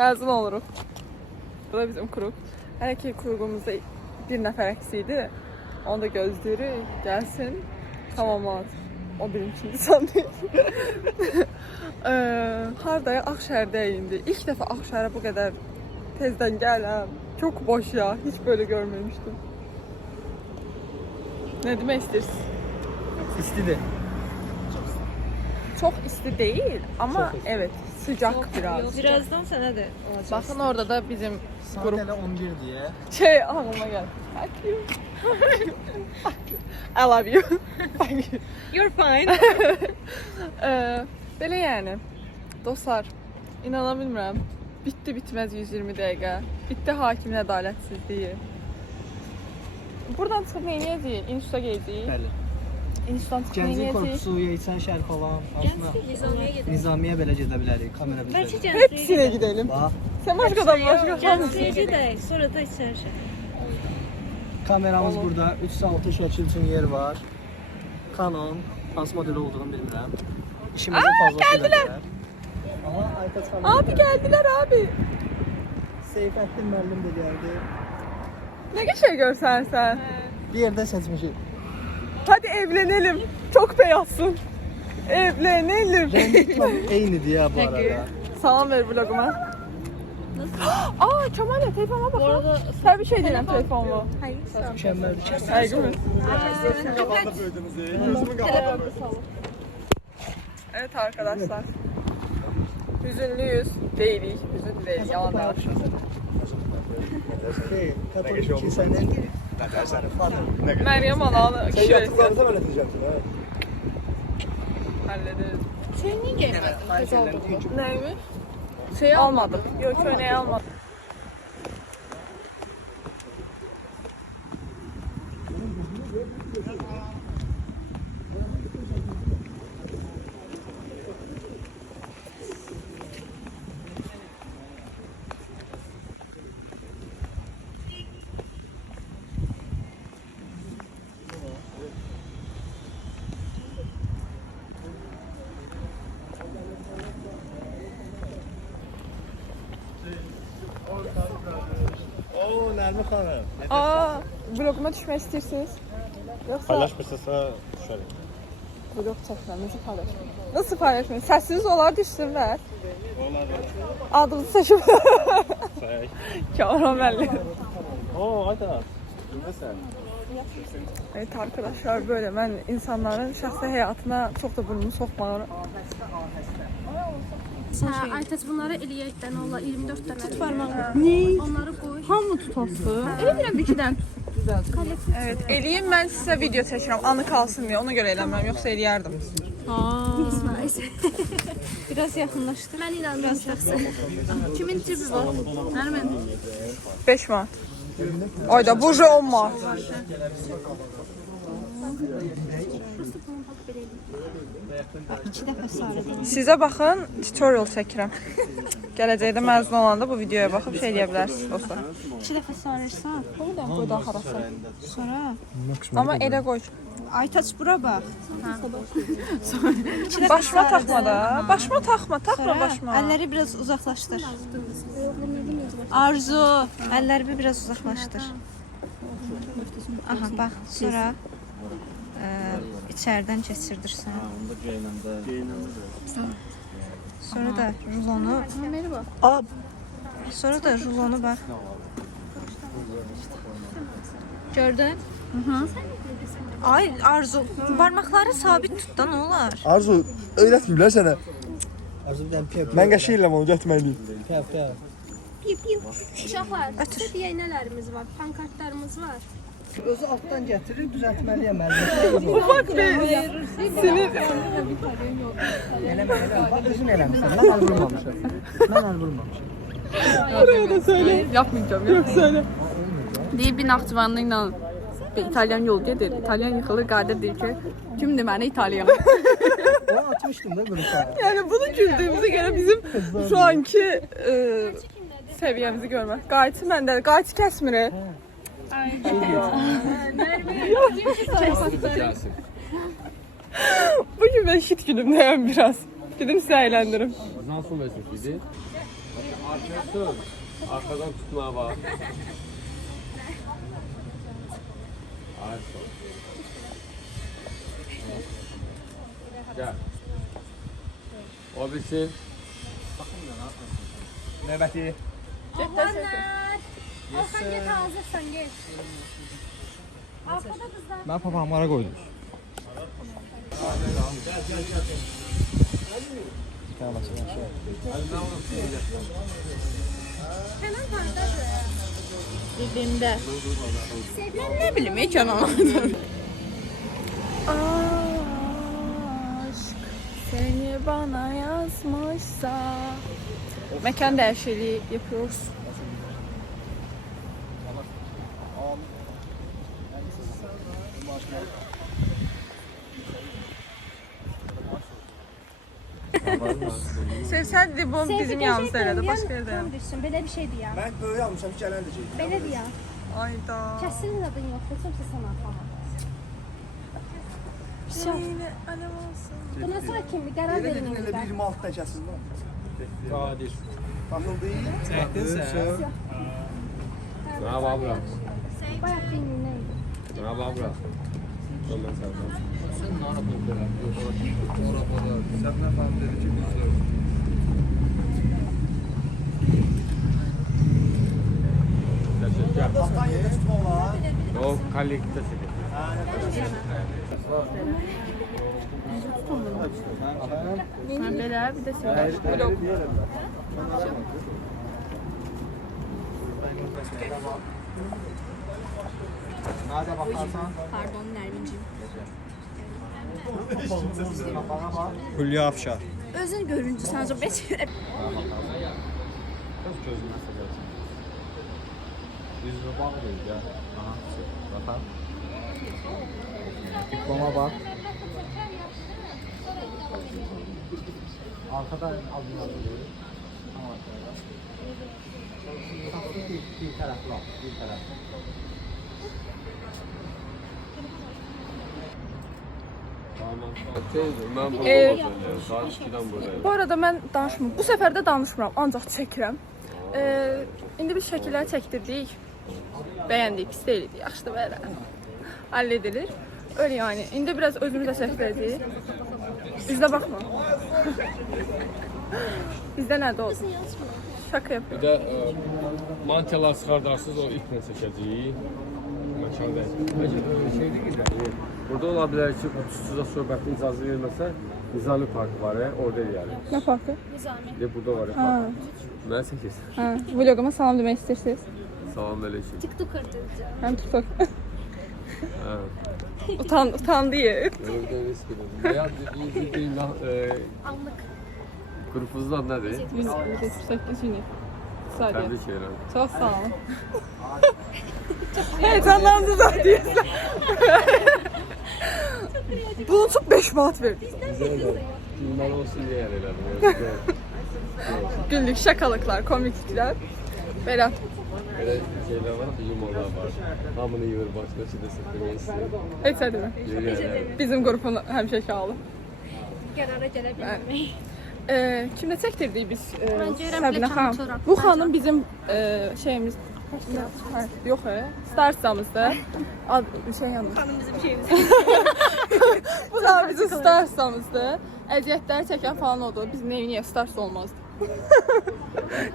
Məzun oluruq. Bu da bizim kuruq. Hələ ki kuruğumuzda bir nəfər əksiydi. Onu da gözləyirik. Gəlsin. Tamamladır. O birinci insan deyil. Hardayıq? Ağşəhərdəyik indi. İlk dəfə Ağşəhərə bu qədər tezdən gələm. Çok boş ya. Hiç böyle görmemiştim. Ne demek istersin? İstidi. Çok isti değil ama evet sıcak biraz. Birazdan sənə də olacaq. Bakın orada da bizim Saat elə 11 diye. şey aklıma geldi. Thank you. I love you. Thank you. You're fine. Böyle yani. Dostlar, inana bilmirəm. Bitti bitmez 120 dəqiqə. Bitti hakimin ədalətsizliyi. Buradan çıxıb neynəyəcəyik? İnstituta gedəcəyik. Bəli. İnstitutdan çıxıb Gənclik neynəyəcəyik? korpusu, Yeyçən şəhər falan. Aslında Nizamiyə gedək. Nizamiyə belə gedə bilərik. Kamera bizdə. Bəlkə Hepsine gidelim. Bax, Sen başkadan başka. Gəncliyə gedək, sonra da içərşə. kameramız burada. 3/6 şəkil üçün yer var. Canon, hansı model olduğunu bilmirəm. İşimizin fazlasıyla gələr. Aha, Aytaç xanım. Abi geldiler abi. Seyfəddin müəllim də gəldi. Ne şey görsen sen. Bir yerdə seçmişik. Hadi evlenelim. Çok beyazsın. Evlenelim. Rengi tam eynidir ya bu arada. Salam ver vloguma. Aa Kemal ya telefonuma bak. Bu arada Sen bir şey diyeceğim telefonla. Mükəmməldir. Saygı mı? Evet arkadaşlar. Hüzünlüyüz. Değiliz. Hüzünlü değil. Yalan da. Katolik kilsənin Meryem Alalı kişi öğretmen. Yaptıklarınızı mı öğreteceksin? Hallederiz. Sen niyə gəlmədin? Neymiş? Şey almadım. Yok köneği almadım. Oo, Nərmi xanım. Aa, vloguma düşmek istiyorsunuz. Yoksa Paylaşmışsa düşerim. vlog çəkməm, necə paylaşmayım? Nasıl paylaşmayım? Səsiniz olar düşsünlər. Olar. Adınızı seçim. Say. Kamran müəllim. Oo, Aytaç. Bilməsən. Evet arkadaşlar böyle ben insanların şəxsi həyatına çox da burnumu soxmağını. Hə, Aytaç bunları eləyəkdən ola 24 dənə tut parmağını. Ne? Onları qoy. Hamı tutası. Elə bilirəm bir iki dənə tut. Evet eləyim mən sizə video çəkirəm anı kalsın diye ona göre eləmirəm yoxsa eləyərdim. İsmail. Biraz yaxınlaşdır. Mən inanmıram şəxsən. Kimin cibi var? Mənim. 5 manat. Ayda bu 10 manat. İki dəfə sarı. Sizə baxın tutorial çəkirəm. Gələcəkdə məzun olanda bu videoya baxıb şey deyə bilərsiniz dostlar. İki dəfə sarırsan. Buradan qoy daha xarası. Sonra Amma elə qoy. Aytaç bura bax. Başıma taxma da. Başıma taxma, taxma başıma. Əlləri biraz uzaqlaşdır. Arzu, əlləri biraz uzaqlaşdır. Aha bax, sonra içərdən keçirdirsən. Sonra da rulonu. Sonra da rulonu bax. Gördün? Ay Arzu, barmaqları sabit tut da nə olar? Arzu, öyrətməyiblər sənə. Arzu bir dənə piyap. Mən qəşəngəm onu getməliyim. Piyap. Uşaqlar, sizə deyənələrimiz var, pankartlarımız var. Özü altdan gətirir, düzəltməliyəm əlini. Ufak bir sinir. Eləmə. Bax özün eləmisən. Mən əl vurmamışam. Buraya da söyle. Yapmayacağım. Yok söyle. Deyib bir Naxçıvanlıyla bir İtalyan yol gedir. İtalyan yıkılır, Qadir deyir ki, kimdir mənə İtalyan? Onu atmışdım da qrupa. Yani bunu güldüğümüze göre bizim şu anki seviyemizi görmek. Qayıtı məndə, qayıtı kəsmir. Bugün ben şit günümdeyim biraz. Dedim size eğlendiririm. Nasıl mesut idi? Arkadaşlar, arkadan tutmaya bak. Gel. O bilsin. Növbəti. Orhan get hazırsan get. Arkada kızlar. Ben papağanlara koydum. Kenan hardadır? Dibimdə. Sevgilim Ne bileyim hiç anlamadım. Aşk seni bana yazmışsa. Mekan değişikliği yapıyoruz. Sevsen de bu bizim yanımızda elədi. Başka yerde yani. Düşsün, belə bir şeydir ya. Mən böyük almışam, gələn də şeydir. Belədir ya. Ayda. Kəsin adın yoxdur, kimsə sana falan. Şeyini alev olsun. Buna sonra kimi qərar verin Elə indi. 26-da kəsin lan. Kadir. Baxıl deyil. Çəkdinsə. Ne yapalım bırak? Bayaq dinlə idi. Ne yapalım bırak? Ondan sonra. Teşekkür. Baxan yerdə tutma olar. Yok, kallikte çekin. Ben belə bir də sen. Vlog. Nerede bakarsan. Pardon Nermin'ciğim. Kapağa bak. Hülya Afşar. Özün görüntü sadece beş. Kız gözünden seçersin. Yüzüne bakmıyoruz ya. Aha, bakar. Diploma bak. Arkadan aldım. Bir taraflı al. Bir taraflı. Ben burada olacağım. Saat 2'den buradayım. Bu arada mən danışmıram. Bu səfər də danışmıram, ancaq çəkirəm. İndi biz şəkillər çəkdirdik. Bəyəndik, pis deyildi, yaxşıdır belə. Halledilir. Öyle yani. İndi biraz özümüzə çəkdirdik. Bizdə baxma. Bizdə nədə oldu? Şaka Bir yapıyorum. de mantiyalar çıxardarsınız, o iple çəkəcəyik. Məkanda. Burada ola bilər ki, uçsuzda söhbətin icazə verməsə, Nizami Parkı var ya, orada eləyəlim. Nə farkı? Burada var ya, Ha, park. Mənə çəkirsən. ha. Vloguma salam demək istəyirsiniz? Salam əleykum. TikToker deyəcəm. Həm TikTok. Hə. Utandı ya. Önümdən risk edirəm. Ya bildiğin Anlık. qrupuzun adı nədir? 178 günü. Sadiye. Təbrik edirəm. Çok sağ olun. Heyecanlandı zaten. Bunun için 5 manat verdim. Bunlar olsun deyə elədim. Günlük şakalıklar, komiklikler. Belə. Belə şeylər var, yumorlar var. Hamını yığır başqa şeydə sıxdırır. Heç nə demə. Bizim qrupun həmişəki halı. Qərara gələ bilməmək. Kimlə çəkdirdik biz? Mən görürəm Səbinə Biləkhan xanım. çorap. Bu xanım bizim şeyimiz yox Stars'amızda. Şey yanında. Hanım bizim şeyimiz. Bu da bizim Stars'amızda. Əziyyətləri çəkən falan odur. Biz neyə Stars olmazdı.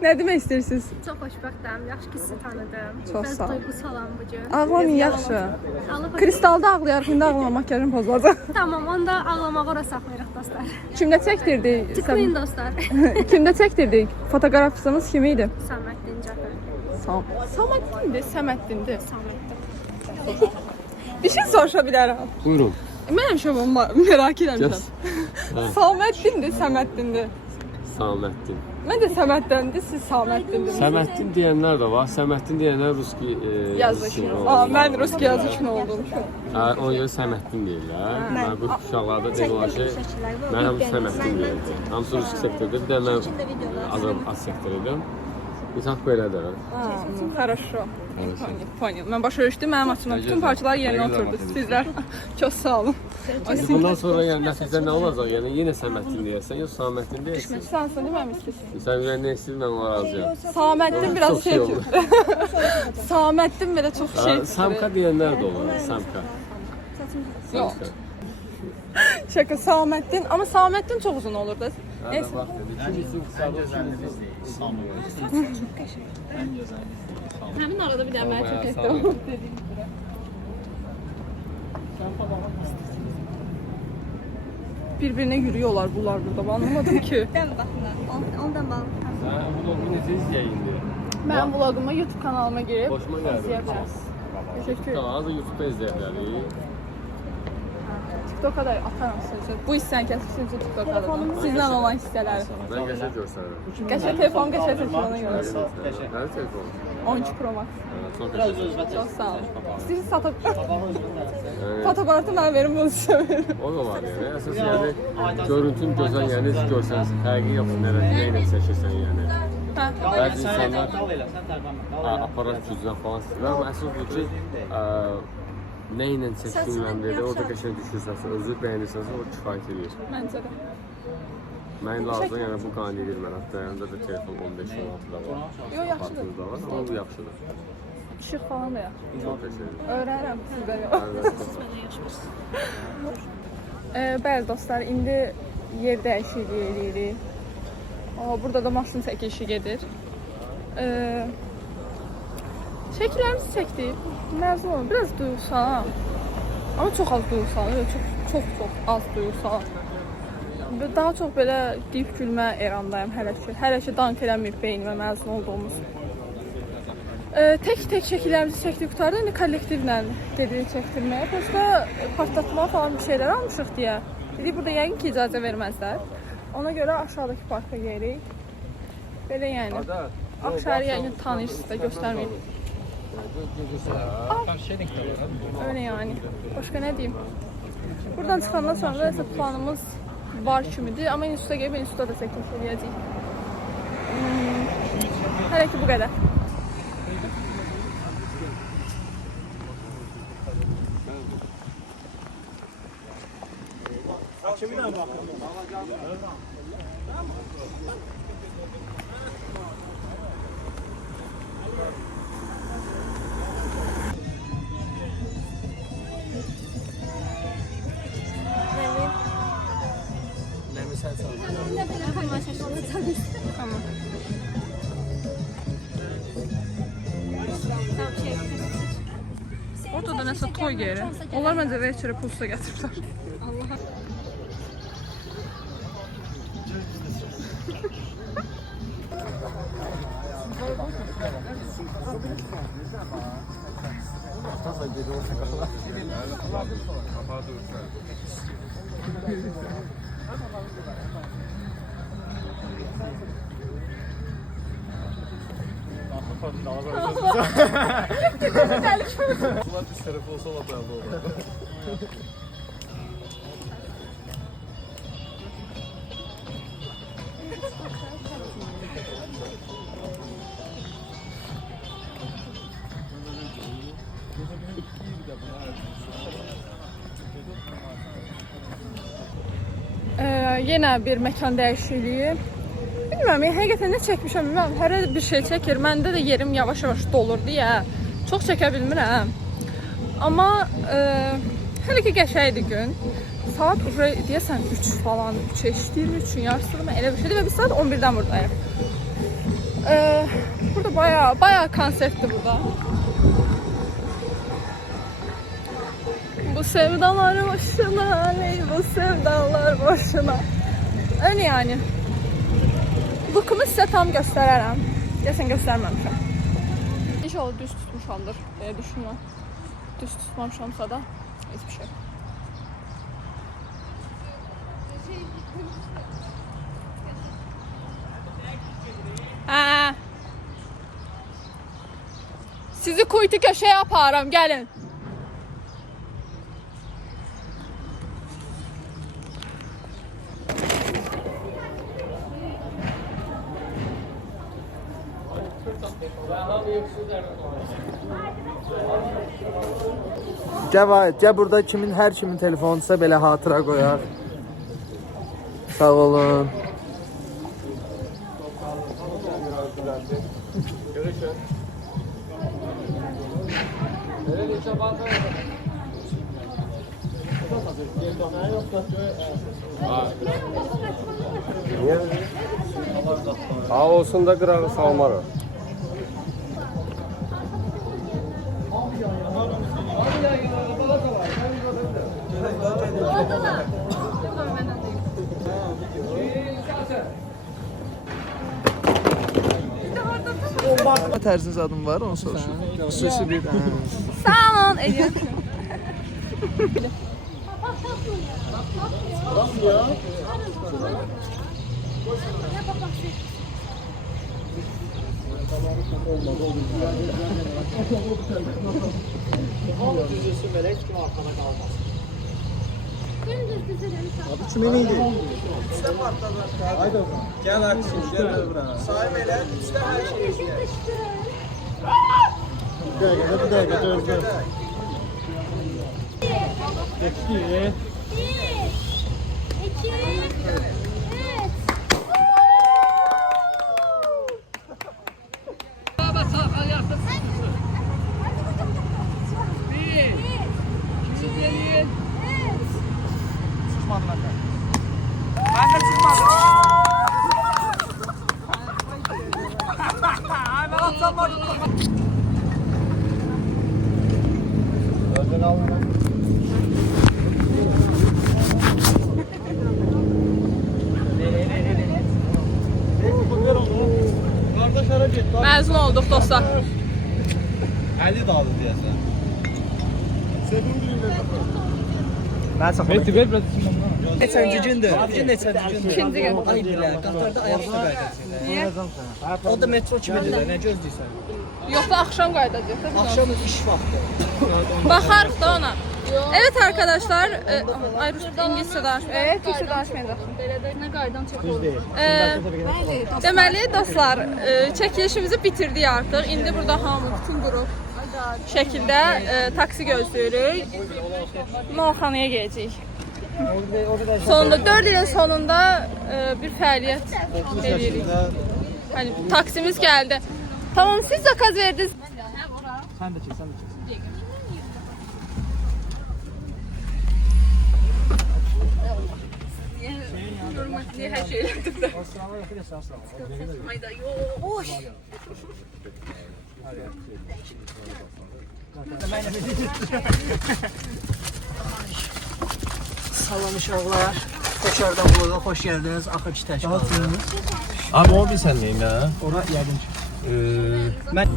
Nə demək istəyirsiniz? Çox xoşbəxtəm. Yaxşı ki sizi tanıdım. Çox sağ ol. Duyğusalam bu gün. Ağlamayın yaxşı. Allah Kristalda ağlayarıq, indi ağlama makyajım pozulacaq. Tamam, onda ağlamağı ora saxlayırıq dostlar. Kimdə çəkdirdik? Tıklayın dostlar. Kimdə çəkdirdik? Fotoqrafçımız kim idi? Səməddin Cəfər. Saməddindir, Səməddindir. Səməddin. Bir şey soruşa bilərəm. Buyurun. Mən həmişə bunu merak edirəm. Hə. Saməddindir, Səməddindir. Saməddin. Mən də Səməddindir, siz Saməddindir. Səməddin deyənlər də var. Səməddin deyənlər ruski Yazıcı. Mən ruski yazıcı olduğum üçün. Hə, ona görə Səməddin deyirlər. Mən bu uşaqlarda deyirlər ki, mən hamısı Səməddin deyirəm. Hamısı ruski sektorda, bir də mən az sektörüydüm. Bir tak belədir. Хорошо. Ponya. Mən başa düşdüm, mənim açımdan bütün parçalar yerinə oturdu. Sizlər çox sağ olun. Bundan sonra yəni nəticə nə olacaq? Yəni yenə Səməddin deyəsən, yox Saməddin deyəsən. Sən deməmi istəsən? Sən bilən nə istəyirsən mən ona razıyam. Saməddin biraz Çox şey şey olur. Saməddin belə çox şey. Samka deyənlər də olur, Samka. Yox. Şaka Saməddin, amma Saməddin çox uzun olur da. Neyse. İkimizin qısalığı Həmin arada bir dənə mənə çox etdim. Bir-birinə yürüyorlar bunlar burada. Anlamadım ki. Ondan bağlı. Sən bu vlogu necə izləyindi? Mən vlogumu YouTube kanalıma girib Hoşuma gəldi. izləyə bilərsiniz. Teşekkür ederim. Tamam, az da YouTube'da izləyə bilərik. TikTok'a da atarım sizə. Bu hissəni kəsirsiniz TikTok'a da. Sizlə olan hissələri. Mən qəşəng göstərirəm. Qəşəng telefon, qəşəng telefona görə. Mənim telefon. 12 Pro Max. Çox qəşəng. Çox sağ olun. İstəyirsiniz fotoğrafı mən verim, bunu sizə verim. O da var yəni. Əsas yəni görüntün gözəl yəni görsənsin. Fərqi yoxdur nə ilə çəkirsən yəni. Hə. Bəzi insanlar aparat gücdən falan istəyirlər, amma əsas bu ki, nə ilə çəkdiyinlə belə, orada qəşəng düşürsənsə, özü bəyənirsənsə, o kifayət edir. Məncə də. Mən lazım yəni bu qane edir mən hətta, yanında da telefon 15-16-da var. Yox, yaxşıdır. Partımız da var, amma bu yaxşıdır. İşıq falan da yaxşı. Çox qəşəngdir. Öyrənirəm sizdən yox. Bəli, Bəli dostlar, indi yer dəyişikliyi edirik. Burada da maşın çəkilişi gedir. Şəkillərimizi çəkdik. Məzun olun, biraz duyğusal. Amma çox az duyğusal, çox az duyğusal. Daha çox belə deyib gülmə erandayım hələ ki. Hələ ki dank eləməyib beynimə məzun olduğumuz. Tək şəkillərimizi çəkdik qutarda, indi kollektivlə dediyi çəkdirməyə. Prosta partlatma falan bir şeylər almışıq deyə. Dedik burada yəqin ki icazə verməzlər. Ona görə aşağıdakı parka gelirik. Belə yəni. Axşarı yəqin tanıyırsınız da göstərməyim. Öyle yani. Başka ne diyeyim? Buradan çıkandan sonra ise planımız var kimidir. Ama instituta gelip instituta da çəkiliş edəcəyik. Hələ ki bu qədər. Tamam. Orada da nəsə toy yeri. Onlar məncə večerə pulsa gətiriblər. Allah'a. Bunlar bir tarafı olsa da belli olur. Yenə bir məkan dəyişikliyi. Bilmirəm, həqiqətən nə çəkmişəm bilmirəm. Hər bir şey çəkir. Məndə də yerim yavaş-yavaş dolur deyə çox çəkə bilmirəm. Amma hələ ki qəşəngdir gün. Saat deyəsən 3 falan, 3-ə işləyir, 3-ün yarısıdır mı? Elə bir şeydir və biz saat 11-dən buradayıq. Burada bayağı konsertdir burada. Bu sevdalar boşuna, bu sevdalar boşuna. Öyle yani. Lookumu sizə tam göstərərəm. Deyəsən göstərməmişəm. İnşallah düz tutmuşamdır, düşünürəm. Düz tutmamışamsa da heç bir şey. Sizi kuytu köşəyə aparam, gəlin. Gəl burada hər kimin telefonusa belə hatıra qoyaq. Sağ olun. Ha olsun da qırağı salmarıq. Tərziniz adım var, onu soruşun. Xüsusi bir... Sağ olun. Eləyəm. Kimin idi? Gəl aksın, gəl bura. Sahib elə, üstə hər şey izləyər. Bir dəqiqə, gözlə. Bir, iki, üç. Çıxmadım mən. Mən də çıxmadım. Ay, mən atamadım. Özden alın. Qardaş hara get? Məzun olduq dostlar. 50 dağıldı deyəsən. Mən saxladım. Neçənci gündür? Bugün neçənci gündür? İkinci gün. Ay bilə, qatarda ayaqda qayıdacaq. Niyə? O da metro kimidir, nə gözləyirsən? Yoxsa axşam qayıdacaq. Akşam iş vaxtı. Baxarıq da ona. Evet arkadaşlar, ay Rus İngiliscə danışmayacaq. Evet, Türkçə danışmayacaq. Nə qaydan çək. Düz deyil. Deməli dostlar, çəkilişimizi bitirdik artıq. İndi burada hamı bütün qrup şəkildə taksi gözləyirik. Novxanaya gedəcəyik. Sonunda 4 ilin sonunda bir fəaliyyət edirik. Hani taksimiz gəldi. Tamam, siz zakaz verdiniz. Sən də çək, sən də çək. Niye her şeyi yaptık da? Oy. Salam uşaqlar. Tekrardan vloga xoş gəldiniz. Axır ki təşkilatı. Abi o bir sən neyin ha? Ora yəqin ki. Mən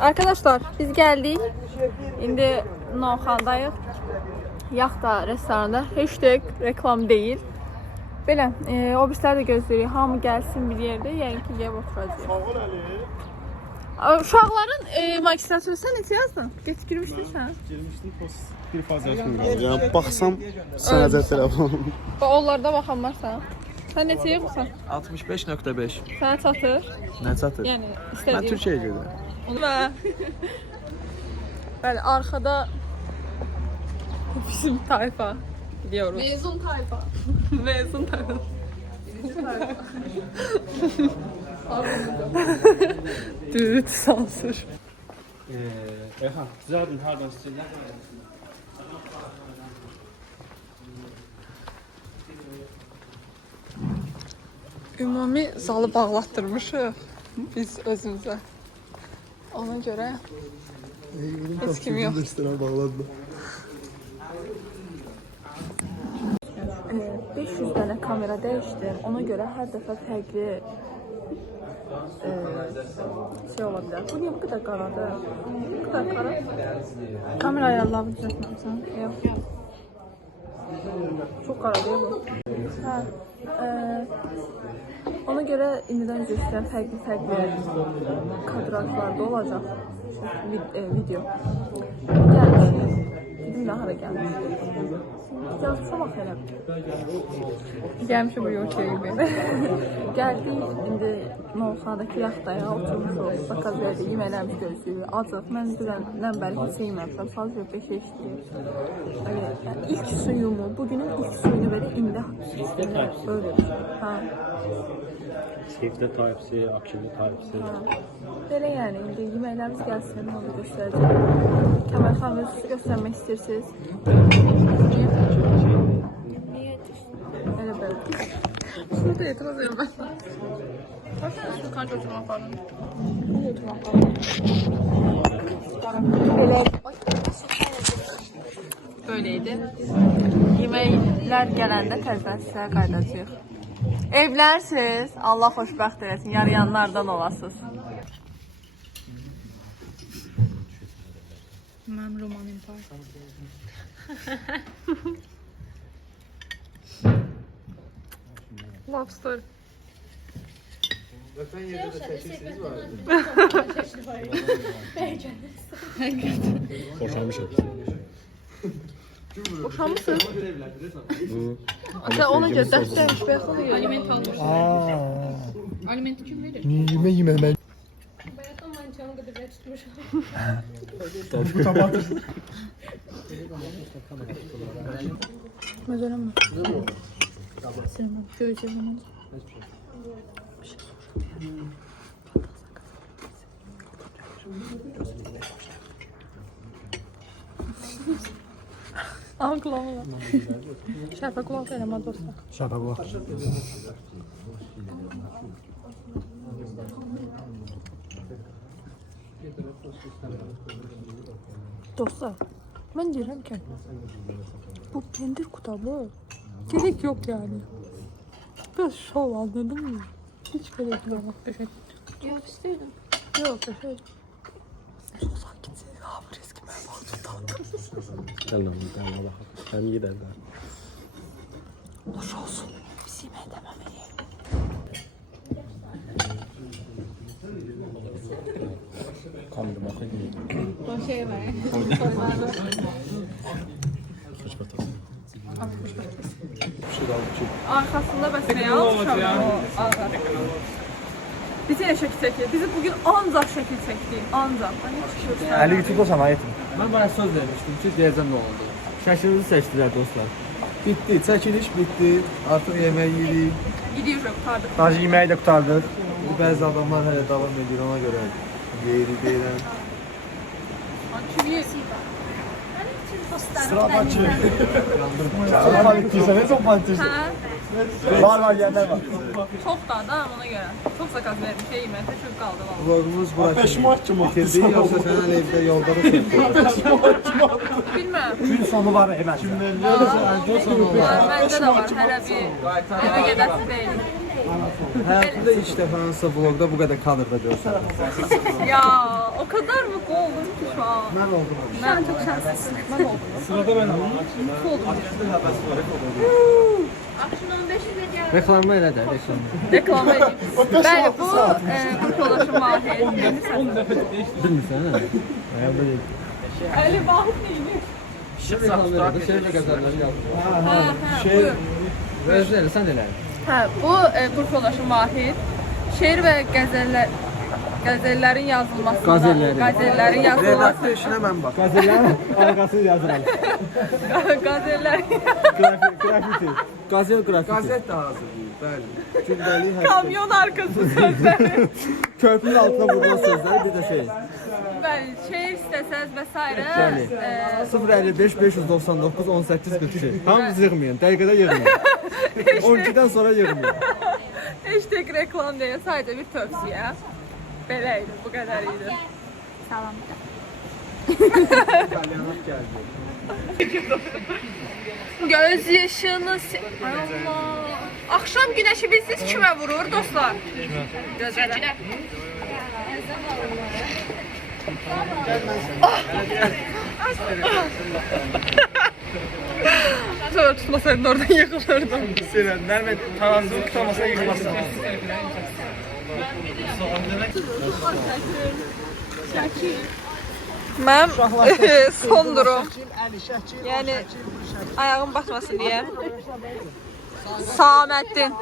Arkadaşlar biz geldik. İndi Novxandayıq. Yaxta restoranda. Hashtag reklam değil. Belə, o birisləri də gözləyirik. Hamı gəlsin bir yerdə. Yəni ki, gəlib oturacaq. Uşaqların magistraturunu sən neçə yazdın? Girmişdin sən? Girmişdim, bir faz yazmıyorum. Yani baxsam sənəcə telefon. Onlarda baxan varsan. Sən neçə yığırsan? 65.5. Sənə çatır? Nə çatır? Yəni Mən istədiyim. Türkiyəyə gedirəm. Və bəli, arkada bizim tayfa gidiyoruz. Mezun tayfa. Mezun tayfa. Düt sansür. Ümumi zalı bağlatdırmışıq biz özümüzə. Ona görə heç kim yox. 500 dənə kamera dəyişdim. Ona görə hər dəfə fərqli şey ola bilər. Bu niyə bu qədər qaradır? Bu qədər qara. Kamera ayarlarını düzəltməlisən. Yox. Çok qara değil bu. Hə. Ona görə indidən göstərən fərqli kadrajlarda olacaq video. Gəlmişik. Dedim daha da gəlmişik. Yazsam axı gəlmişim bu yoxya gibi. Gəldik, indi Novxanadakı yaxtaya oturmuşuq. Zakaz verdik, yeməklərimiz gözləyir. Acıq, mən dünəndən bəri heç yeməmişəm. Sadəcə 5 işləyir. İlk suyumu, bugünün ilk suyunu belə indi böyle bir şey. Ha. Safe'de Type-C, Akşem'de Type-C. Belə yəni, indi yeməklərimiz gəlsin, onu göstərəcəm. Kəmərxan özünüzü göstərmək istəyirsiniz. Elə belə. Şurada etiraz edirəm mən. Baksana şu kanca oturma falan. Nereye oturma falan? Böyleydi. Yeməklər gələndə təzdən sizə qaydacaq. Evlərsiniz, Allah xoşbəxt eləsin, yarayanlardan olasınız. Mən romanım var. Love story. Öpən yerdə də çəkirsiniz var. Boşanmışım. Boşanmışsın. Ata ona görə dərs dəymiş, bəyəxə ona görə. Aliment almışsın. Alimenti kim verir? Yemə mən. Bayatdan mançanı qədər tutmuşam. Bu tabadır. Məzələm mi? Sırmam, görəcəm. Ama kulağına bak. Şerpe kulak verem hadi dostlar. Şaka bu. Dostlar, ben deyirəm ki, bu pendir kutabı gerek yok yani. Biraz şov anladın mı? Hiç gerek yok. Yok istedim. Yok, şey. Uzak gitsin. Ha, bu riski ben bağlı. Gel lan bak. Ben giderler. Hoş olsun. Biz yemeğe devam edelim. Kamera bakayım. O şey var. Arkasında bəsməyə almışam. Bir tane şəkil çəkir. Bizi bugün ancaq şəkil çəkdik. Ancaq. Ali YouTube'da sana yetim. Mən bana söz vermişdim ki, deyəcəm nə oldu. Şəklinizi seçdilər dostlar. Bitti. Çəkiliş bitti. Artıq yemək yedik. Gidiyoruz kurtardık. Sadece yeməyi də qurtardıq. Bəzi adamlar hələ davam edir ona görə. Deyirəm. Çünkü Sıradakı. Çok palittiyse ne çok palittiyse. Var yiyenler var. çok da ona göre. Çok sakaz verdim şey yemekte çok kaldı valla. Vlogumuz burası. Bitirdi yoksa sen hani evde yolda mı? Bilmem. Gün sonu var hemen. Gün sonu var. Bende de var. Hele bir eve gedəsi değil. Hayatımda ilk defa hansısa vlogda bu kadar kadrda görsədim. Ya o kadar mutlu oldum ki şu an. Ben oldum. Ben çok şanslısın. Ben oldum. Sırada ben oldum. Mutlu oldum. Akşam 15'i veriyorum. Reklamı elə də, reklamı. Reklama edeyim. Bəli bu kurtuluşun mahir. Bilmirsən, hə? Ali Vahid neydi? Reklamı elə də, şeir və qəzəlləri yazdım. Buyur. Özün elə, sən elə. Hə, bu kurtuluşun mahir. Şeir və qəzəllərin yazılmasında. Qəzəllərin yazılması. Redaktor işine ben bak. Gazeteler arkasını yazıram. Qəzəllərin Grafiti. Qazel qrafiti. Gazet de hazır değil. Bəli. Gündəlik hər kamyon arkası sözləri. Köprünün altına vurulan sözlər, bir də şey. Bəli, şeir istəsəz və s. Bəli. 055 599 18 42. Hamınız yığmayın, dəqiqədə yığmayın. 12'den sonra yığmayın. Hashtag reklam deyə sadəcə bir tövsiyə. Belə idi, bu qədər idi. Salam. İtalyanat geldi. Göz yaşını Allah. Axşam günəşi bilsiz kimə vurur dostlar? Gözələ. Sonra tutmasaydın oradan yıkılırdım. Seren, Mehmet tanazını tutamasa yıkmasın. Mənim son durum. Yəni ayağım batmasın deyə. Saməddin.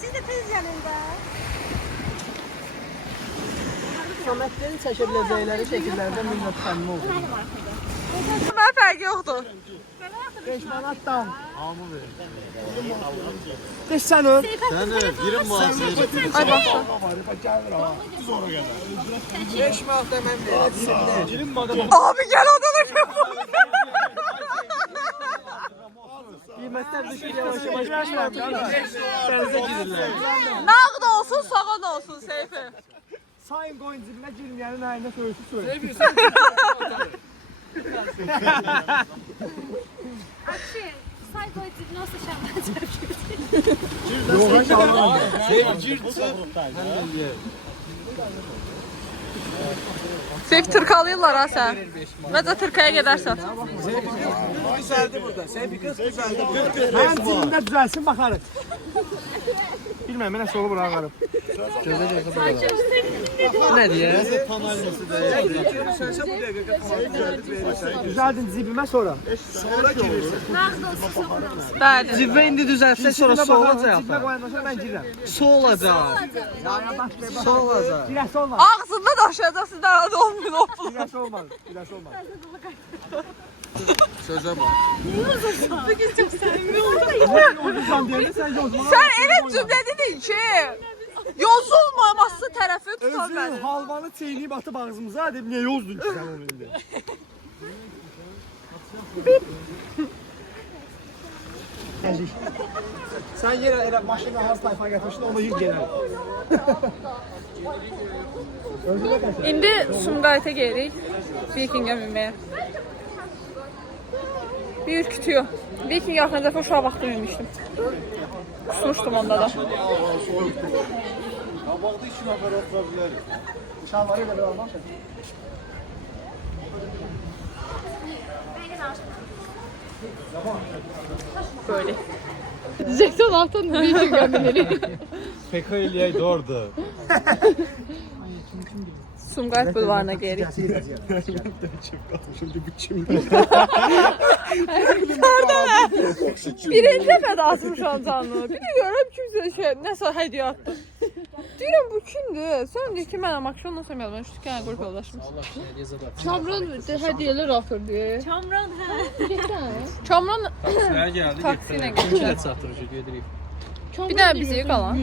Siz de tez yanında. Sametlerin çekebileceğleri şekillerden minnet tanımı olur. Mən fərqi yoxdur. 5 manattan. Kış sen öl. Sen girin muhasebe. Ay baxsa. 5 manat demem verir. Girin madem. Abi gəl odana gəl. Kıymetler düşür yavaş yavaş düşmem. Denize girirler. Nağd olsun, sağan olsun Seyfi. Sayın koyun cibine girmeyenin ayında söğüşü söyle. Akşi, say koy cibine olsa şamdan Seyfi tırkalıyırlar ha sən. Məncə Türkaya gedərsən. Güzeldi burada. Sen bir kız güzeldi. Hem cibinde düzelsin bakarız. Bilmem ben solu bırakarım. Ne diye? Düzeldin cibime sonra. Sonra girirsin. Bəli. Cibime indi düzelsin sonra su olacak. Cibime koyarsan ben girerim. Su olacak. Su olacak. Girəsi olmaz. Ağzında daşıyacaqsın, daha da olmuyor. Girəsi olmaz. Girəsi olmaz. Söze bak. Sən elə cümlə dedin ki, yozulmaması tərəfi tutar Özün məni. halvanı çeyneyip atıp ağzımıza dedim niye yozdun ki sen onu indi? Sen yine maşına has tayfa getirmişsin onu yık gene. İndi Sumqayıta gelirik. Vikingə minməyə. Bir ürkütüyor. Viking yaxın dəfə uşaq vaxtı minmişdim. Kusmuştum onda da. Kabakta işin haberi oturabilir. Şalvarı da devam başla. Böyle. Diyeceksin altın Vikingə minirik. PK eləyək orada. Sumqayıt bulvarına gelirik. Şimdi bu kimdir? Birinci dəfə açmışam canlı. Bir də görürəm kimsə nəsə hədiyyə atdı. Deyirəm bu kimdir? Sən deyir ki mənəm akşam ondan sonra mən şu dükkanə qrup yoldaşımız. Kamran hədiyyələr atırdı. Kamran, hə. Kamran Nə gəldi? taksi ilə gətirdi. Çatdırıcı gedirik. Bir də bizi qalan.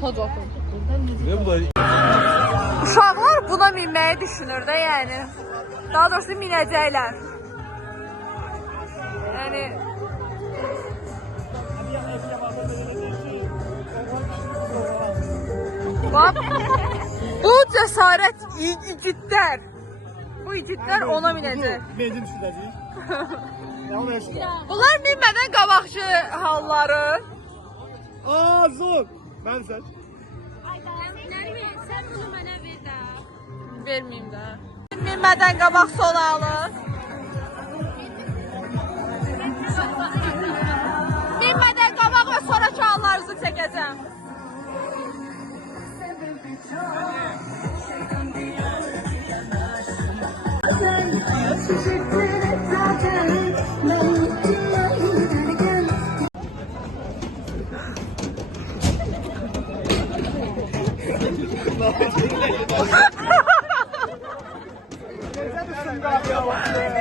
Tac atır. Və bunlar Uşaqlar buna minməyi düşünür də yəni. Daha doğrusu minəcəklər. Yəni bax bu cəsarət igidlər. Bu igidlər ona minəcək. Benzin düşürəcəyik. Bunlar minmədən qabaqçı halları. Aa zor. Ben seç. Ay Nərmin, sən bunu mənə ver də. Verməyim də. Minmədən qabaq sol alın. Minmədən qabaq və sonraki hallarınızı çəkəcəm.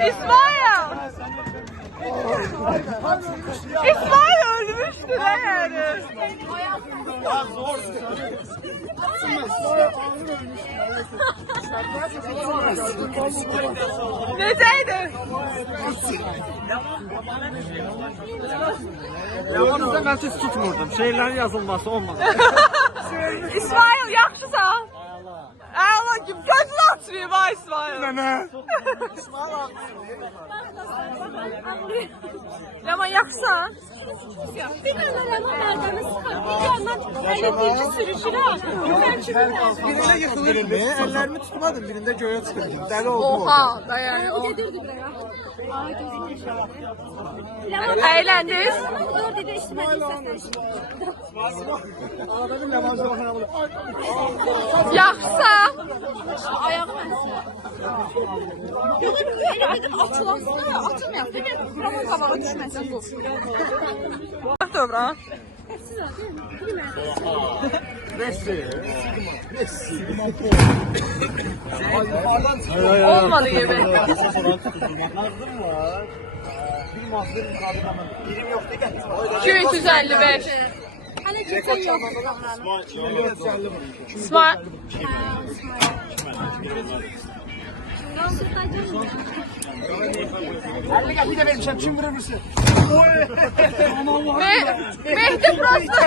İsmail! İsmail ölmüştü de yani. Neceydi? Yalanızda ben siz tutmurdum. Şehirlerin yazılması olmadı. İsmail yaxşısan? Allah. Allah kim gözünü aç. Lütfi, vay İsmail. Nene. Leman yaxşısan? Bilmirəm, amma mərdəmi sıxır. Digərdən hələ dinci sürüşürəm. Birində yıxılırdım. Ellerimi tutmadım. Birinde göğe çıkırdım. Deli oldum. Oha, dayan. O gedirdi buraya. Ay, gözüm Əylendiniz? Orada da işləmədiyi səslər. Benim yabancı bakan abla. Yaxşısan? Ayağım mənsə. Elə dedim, açılansın, açılmayaq. Bir ramon qabağa düşməsin bu. Dobra. Olmadı gibi. Bir mahzırım kaldırmam. Birim yok değil mi? 255. Hələ keçən yox. İsmail. Bir de benim kim vurur musun? Mehdi burası.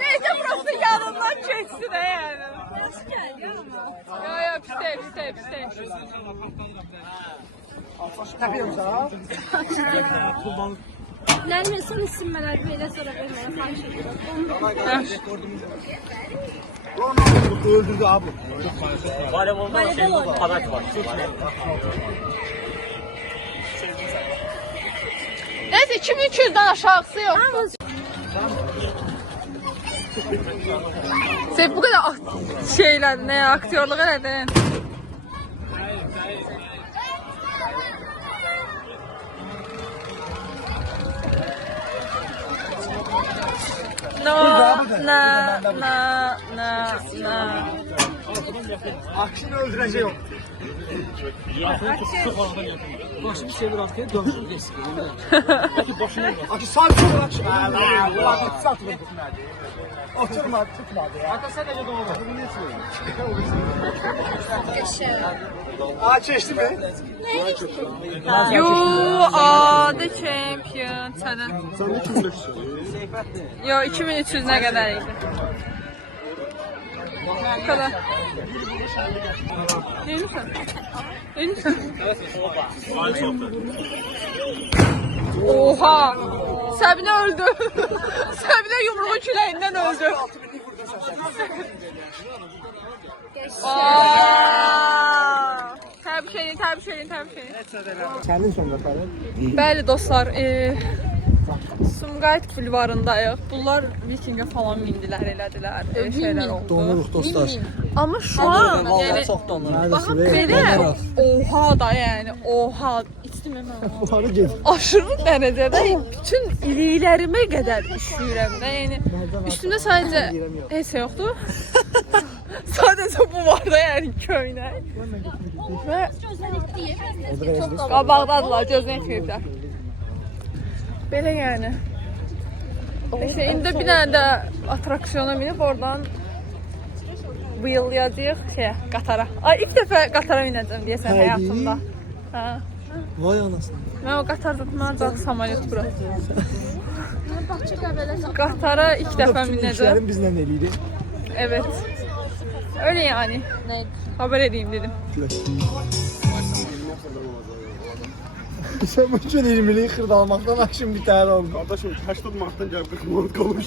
Mehdi burası yanından geçsin he yani. Ya piste. Tapıyorum sana. Nərmin, son isimmələri belə sonra verməyə xahiş edirəm. Öldürdü abi. Neyse 2200'den aşağısı yok. Sen bu kadar şeyler ne aktörlük edin. No. Akşını öldürecek yok. Başını çevir arkaya dönsün desin. Akı sağ sol aç. Oturma, tutmadı ya. Hatta sadece doğru. Aa çeşti mi? You are the champion. Sana. Sen 200 Yo 2300 ne kadar iyiydi. Bu kadar. Değil misin? Oha! Səbinə öldü. Səbinə yumruğu küləyindən öldü. Təbrik edin. Kendin son bakalım. Bəli dostlar, Sumqayıt bulvarındayıq. Bunlar Vikingə falan mindilər, elədilər. Elə şeylər oldu. Donuruq dostlar. Amma şu an, Vallahi yəni, çok donuruq. baxın belə, oha da yəni, oha. İçdim hemen. Buharı gel. Aşırı dərəcədə bütün iliklərimə qədər üşüyürəm də, yəni üstümdə sadəcə heç şey yoxdur. Sadəcə bu var da, yəni köynək. Və qabaqdadılar, gözdən yıxıyıblar. Belə yəni. İşte indi bir dənə də atraksiyona minib oradan vıyılayacağıq qatara. Ay ilk dəfə qatara minəcəm deyəsən həyatımda. Hə. Vay anasını. Mən o qatarda tutmayacaq samolyot bura. Qatara ilk dəfə minəcəm. İşlerim bizden eliydi. Evet. Öyle yani. Haber edeyim dedim. Sen bu üçün 20'liyi xırdalamaktan akşam biter oldu. Kardeşim 80 martdan gəlib 40 mart qalmış.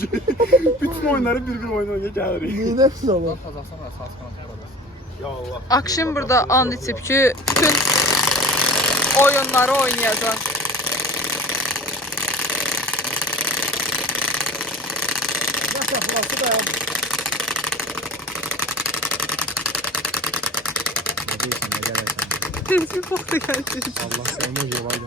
Bütün oyunları bir oynamaya gəlirik. Neyin hepsi olur? Ya Allah. Akşam burada and içib ki bütün oyunları oynayacağım. Bir bakta geldi. Allah sevmez ya vay.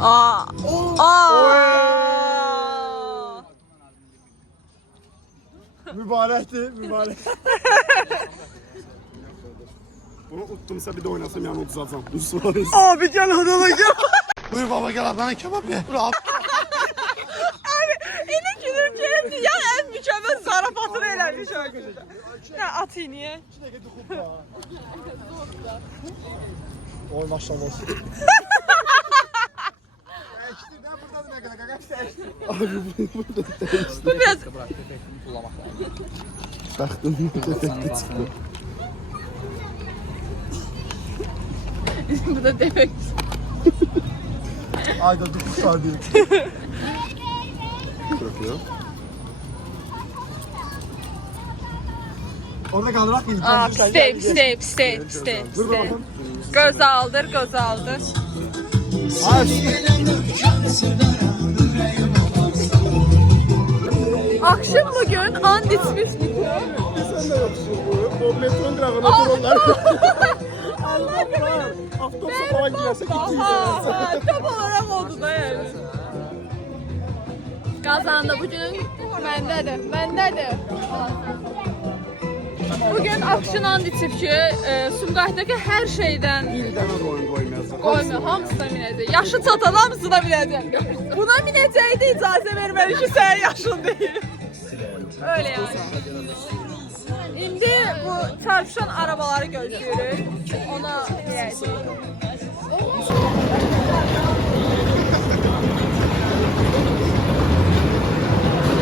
Aa. Aa. Mübarekti, mübarek. Bunu uttumsa bir de oynasam yani 30 atsam. Yusuf Abi gel Adana gel. Buyur baba gel Adana kebap ye. Buyur abi. Abi inek gülürken ya en mükemmel zarafatını eləmiş o gün. Ya at ineğe. Oy maşallah olsun. Bu biraz Baxdım, defekti çıxdı. bu da demek. Ayda 9 saat diyor. Bırakıyor. Orada kaldı bak. Aa, stay. Göz aldır. Akşam bugün and içmiş. Sen de yoksun bu. O metron qırağına dururlar. Allah var. Avtobusa falan girersə Aha, tam olarak oldu da yani. Kazandı bugün məndədir. Bugün akşam and içib ki, Sumqayıtdakı hər şeydən Bir dənə də oyun qoymayacaq. qoymuyor, hamısına minəcək. Yaşı çatan hamısına minəcək. Buna minəcəkdi, icazə verməli ki, sənin yaşın deyil. Öyle yani. İndi bu çarpışan arabaları gözlüyoruz. Ona diyəcəyik.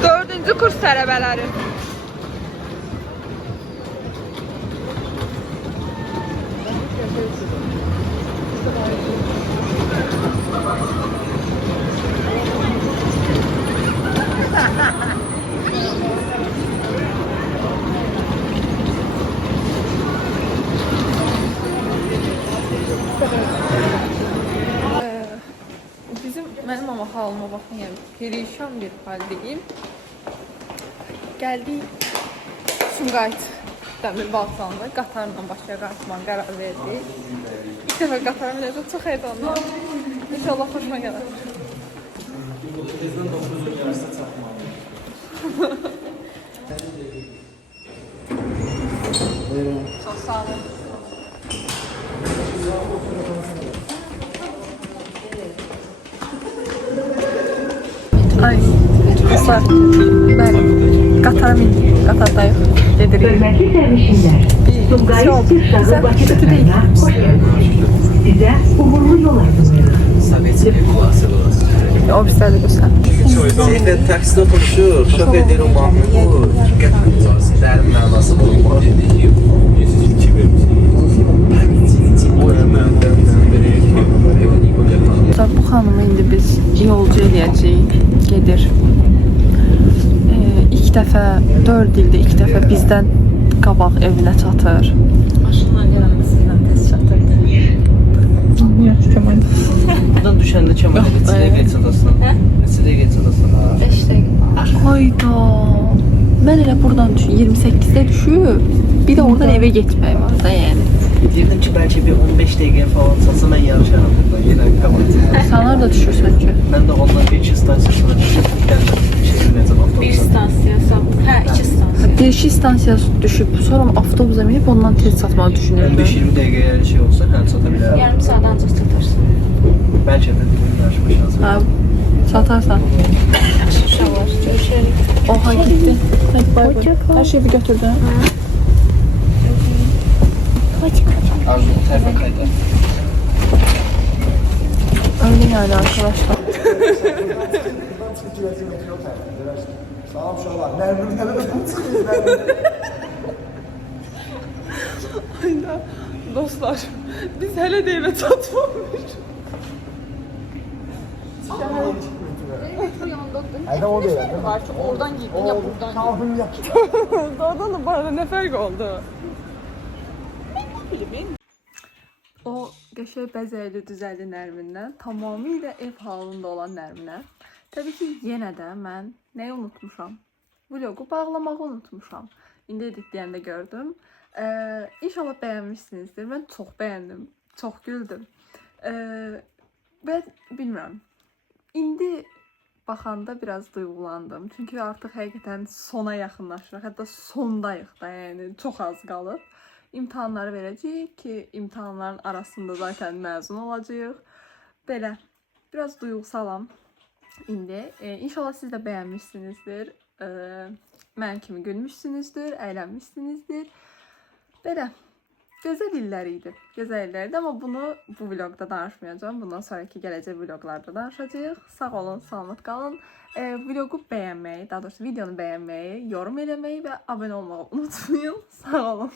Dördüncü kurs tələbələri. Mənim ama halıma baxın, yəni perişan bir haldeyim. Gəldik Sumqayıt dəmir vağzalında qatarla başa qaçmağa qərar verdik. İlk dəfə qatar minəcəm, çox heyecanlıyam. İnşallah xoşuma gələr. Çox sağ olun. Ay, dostlar, bəli, qatara mindik, qatardayıq, gedirik. Hörmətli sərnişinlər, Sumqayıt Sırşahı Bakı qatarına xoş gəldiniz. Sizə uğurlu yol arzulayırıq. O bizlər də göstər. Şeydə taksidə oturmuşuq, şofer deyir o mahnı bu, dərin mənası olmaz. Bu xanımı indi biz yolcu eləyəcəyik, gedir. İlk dəfə 4 ildə ilk dəfə bizdən qabaq evinə çatır. Maşınla gələndə sizdən tez çatır. Buradan düşəndə Kemal neçə dəqiqə çatasın? Neçə dəqiqə çatasın? 5 dəqiqə. Hayda. Mən elə buradan 28-də düşüb, bir də oradan evə getmək var da yəni. Deyirdim ki bəlkə bir 15 dəqiqə falan çatsa mən yarışaram buradan yenə qabatıram. Sən harada düşürsən ki? Mən də ondan bir iki stansiyasına düşüb gəldim. Şey biləcəm avtobusa. 1 stansiyası, 2 stansiyası. Bir stansiyası düşüb, sonra avtobusa minib ondan tez çatmağı düşünürdüm. 15-20 dəqiqə yəni şey olsa həm çata bilərəm. Yarım saat ancaq çatarsın. Bəlkə də dedim yarışma şansı. Hə, çatarsan. İnşallah görüşərik. Oha gitti. Hadi bay bay. Her şeyi bir götürdün. Arzu tərəfə qayda. Öyle yani arkadaşlar. Tamam şu an. Memnun Aynen. Dostlar, biz hele de eve çatmamış. Ayda o değil. Var ki oradan giydin ya buradan. Tahmin yaptım. Oradan da bana ne fark oldu? O qəşəng bəzəkli düzəldi Nərmindən, tamamilə ev halında olan Nərminə. Təbii ki, yenə də mən nəyi unutmuşam? Vlogu bağlamağı unutmuşam. İndi editləyəndə gördüm. İnşallah bəyənmişsinizdir. Mən çox bəyəndim, çox güldüm. Və bilmirəm. İndi baxanda biraz duyğulandım. Çünki artıq həqiqətən sona yaxınlaşırıq. Hətta sondayıq da, yəni çox az qalıb. İmtahanları verəcəyik ki, imtahanların arasında zaten məzun olacağıq. Belə, biraz duyğusalam indi. İnşallah siz də bəyənmişsinizdir. Mən kimi gülmüşsünüzdür, əylənmişsinizdir. Belə, gözəl illər idi. Gözəl illər idi, amma bunu bu vloqda danışmayacağam. Bundan sonraki gələcək vloqlarda danışacağıq. Sağ olun, salamat qalın. Vloqu bəyənməyi, daha doğrusu videonu bəyənməyi, yorum eləməyi və abunə olmağı unutmayın. Sağ olun.